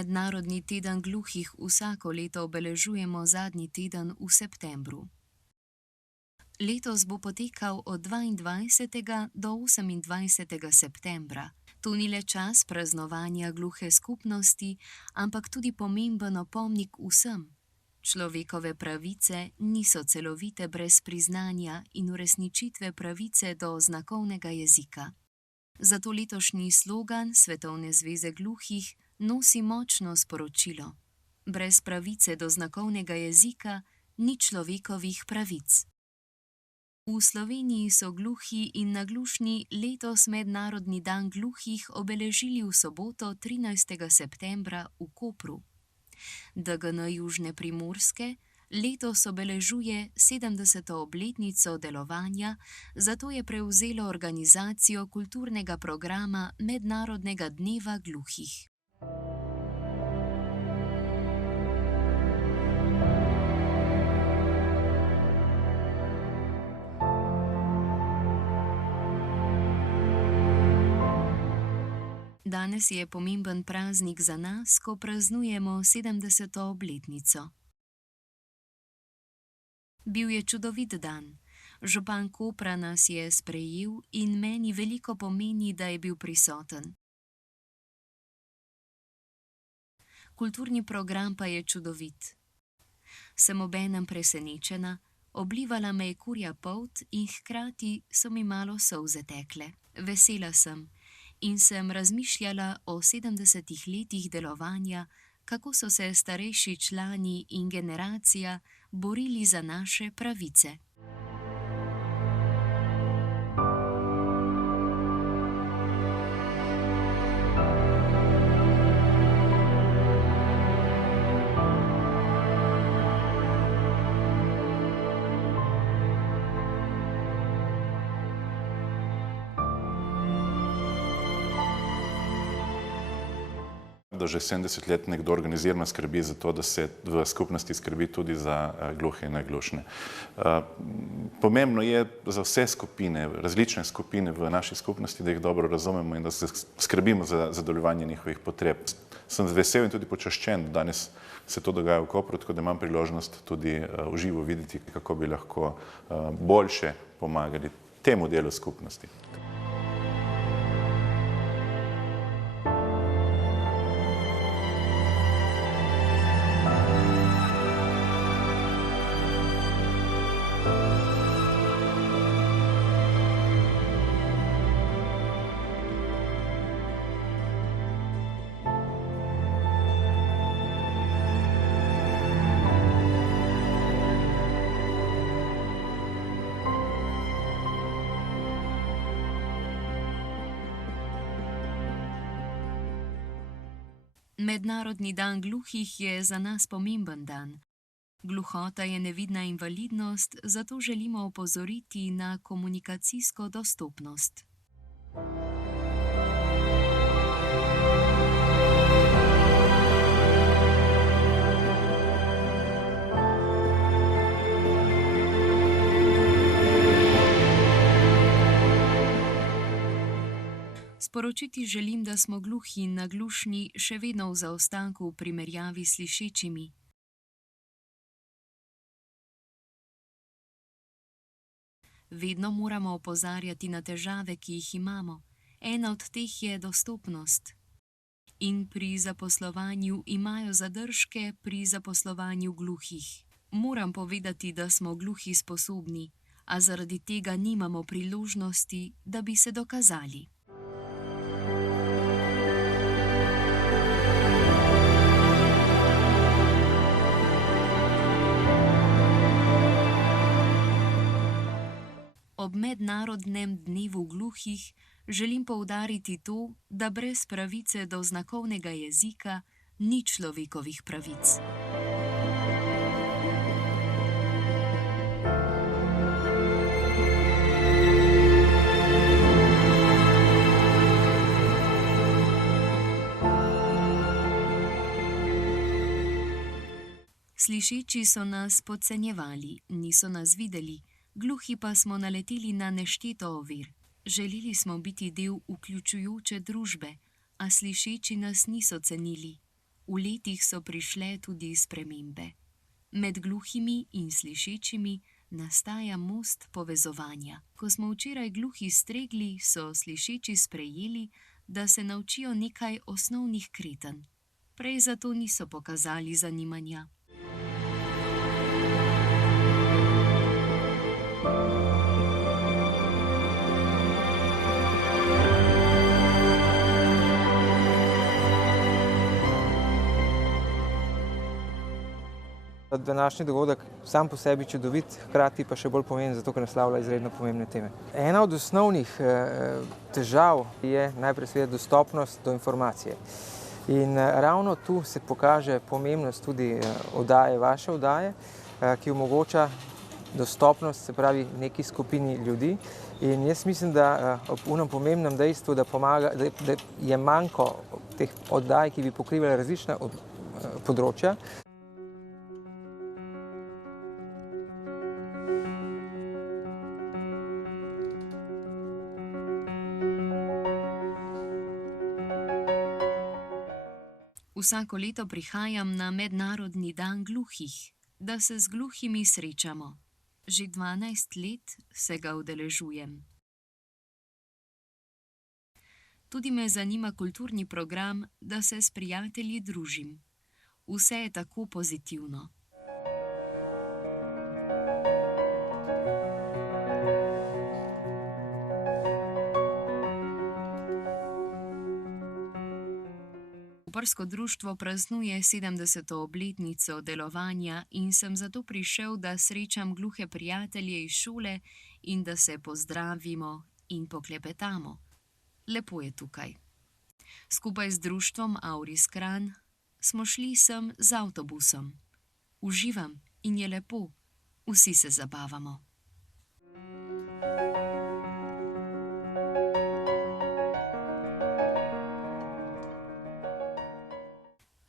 Mednarodni teden gluhih vsako leto obeležujemo zadnji teden v septembru. Letos bo potekal od 22. do 28. septembra. To ni le čas praznovanja gluhe skupnosti, ampak tudi pomemben opomnik vsem. Človekove pravice niso celovite brez priznanja in uresničitve pravice do znakovnega jezika. Zato letošnji slogan Svetovne zveze gluhih nosi močno sporočilo: brez pravice do znakovnega jezika ni človekovih pravic. V Sloveniji so gluhi in naglušni letos Mednarodni dan gluhih obeležili v soboto 13. septembra v Kopru. DGN Južne Primorske letos obeležuje 70. obletnico delovanja, zato je prevzelo organizacijo kulturnega programa Mednarodnega dneva gluhih. Danes je pomemben praznik za nas, ko praznujemo 70. obletnico. Bil je čudovit dan. Župan Kopra nas je sprejel in meni veliko pomeni, da je bil prisoten. Kulturni program pa je čudovit. Sem obenem presenečena, oblivala me je kurja polt in hkrati so mi malo solze tekle. Vesela sem in sem razmišljala o 70 letih delovanja, kako so se starejši člani in generacija borili za naše pravice. Da že 70 let nekdo organizirano skrbi za to, da se v skupnosti skrbi tudi za gluhe in naglušne. Pomembno je za vse skupine, različne skupine v naši skupnosti, da jih dobro razumemo in da se skrbimo za zadovoljevanje njihovih potreb. Sem vesel in tudi počaščen, da danes se to dogaja v Kopru, tako da imam priložnost tudi v živo videti, kako bi lahko boljše pomagali temu delu skupnosti. Mednarodni dan gluhih je za nas pomemben dan. Gluhota je nevidna invalidnost, zato želimo opozoriti na komunikacijsko dostopnost. Sporočiti želim, da smo gluhi in naglušni še vedno v zaostanku v primerjavi s slišečimi. Vedno moramo opozarjati na težave, ki jih imamo. Ena od teh je dostopnost. In pri zaposlovanju imajo zadržke pri zaposlovanju gluhih. Moram povedati, da smo gluhi sposobni, a zaradi tega nimamo priložnosti, da bi se dokazali. Ob Mednarodnem dnevu gluhih želim poudariti to, da brez pravice do znakovnega jezika ni človekovih pravic. Slišeči so nas podcenjevali, niso nas videli. Gluhi pa smo naleteli na nešteto ovir. Želeli smo biti del vključujoče družbe, a slišeči nas niso cenili. V letih so prišle tudi spremembe. Med gluhimi in slišečimi nastaja most povezovanja. Ko smo včeraj gluhi stregli, so slišeči sprejeli, da se naučijo nekaj osnovnih kretenj. Prej za to niso pokazali zanimanja. Današnji dogodek sam po sebi čudovit, hkrati pa še bolj pomemben, zato ker naslavlja izredno pomembne teme. Ena od osnovnih težav je najprej seveda dostopnost do informacije. In ravno tu se pokaže pomembnost tudi vaše oddaje, ki omogoča dostopnost, se pravi, neki skupini ljudi. In jaz mislim, da ob unem pomembnem dejstvu, da je manjko teh oddaj, ki bi pokrivali različna področja. Vsako leto prihajam na Mednarodni dan gluhih, da se z gluhimi srečamo. Že 12 let se ga udeležujem. Tudi me zanima kulturni program, da se s prijatelji družim. Vse je tako pozitivno. Koprsko društvo praznuje 70. obletnico delovanja in sem zato prišel, da srečam gluhe prijatelje iz šole in da se pozdravimo in poklepetamo. Lepo je tukaj. Skupaj z društvom Auris Kranj smo šli sem z avtobusom. Uživam in je lepo. Vsi se zabavamo.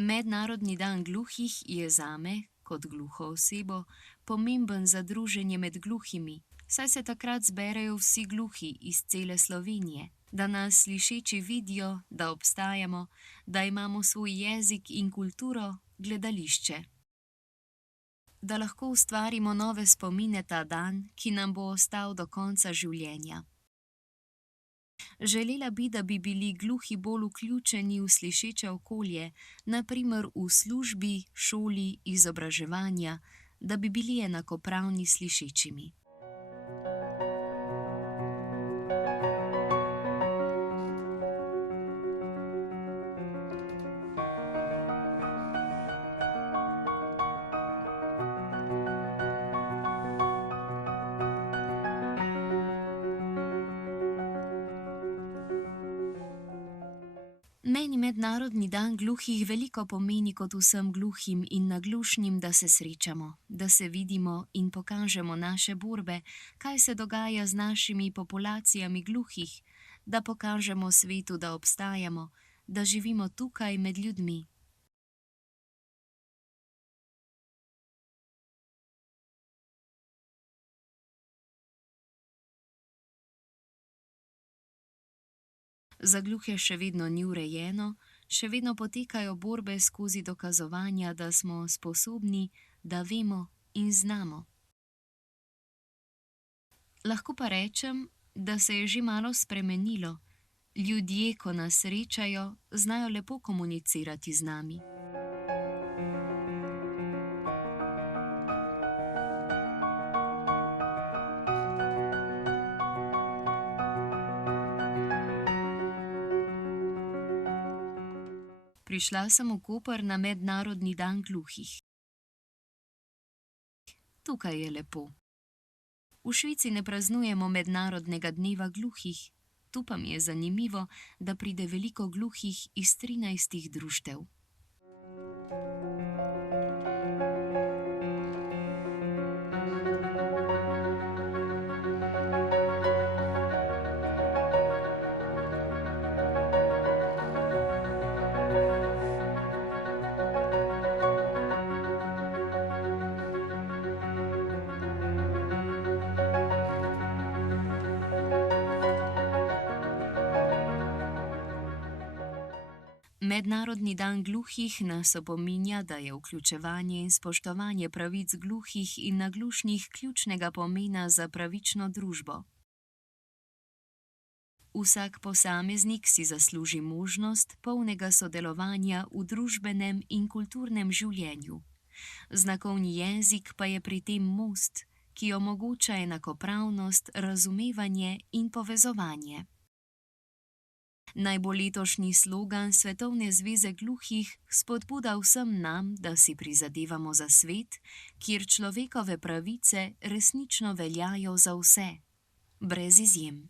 Mednarodni dan gluhih je zame, kot gluho osebo, pomemben za druženje med gluhimi, saj se takrat zberejo vsi gluhi iz cele Slovenije, da nas slišeči vidijo, da obstajamo, da imamo svoj jezik in kulturo, gledališče. Da lahko ustvarimo nove spomine ta dan, ki nam bo ostal do konca življenja. Želela bi, da bi bili gluhi bolj vključeni v slišeče okolje, na primer v službi, šoli, izobraževanja, da bi bili enakopravni s slišečimi. Meni Mednarodni dan gluhih veliko pomeni kot vsem gluhim in naglušnim, da se srečamo, da se vidimo in pokažemo naše borbe, kaj se dogaja z našimi populacijami gluhih, da pokažemo svetu, da obstajamo, da živimo tukaj med ljudmi. Za gluhe še vedno ni urejeno, še vedno potekajo borbe skozi dokazovanja, da smo sposobni, da vemo in znamo. Lahko pa rečem, da se je že malo spremenilo. Ljudje, ko nas srečajo, znajo lepo komunicirati z nami. Prišla sem v Koper na Mednarodni dan gluhih. Tukaj je lepo. V Švici ne praznujemo Mednarodnega dneva gluhih, tu pa mi je zanimivo, da pride veliko gluhih iz 13 društev. Mednarodni dan gluhih nas opominja, da je vključevanje in spoštovanje pravic gluhih in naglušnih ključnega pomena za pravično družbo. Vsak posameznik si zasluži možnost polnega sodelovanja v družbenem in kulturnem življenju. Znakovni jezik pa je pri tem most, ki omogoča enakopravnost, razumevanje in povezovanje. Naj bo letošnji slogan Svetovne zveze gluhih spodbuda vsem nam, da si prizadevamo za svet, kjer človekove pravice resnično veljajo za vse, brez izjem.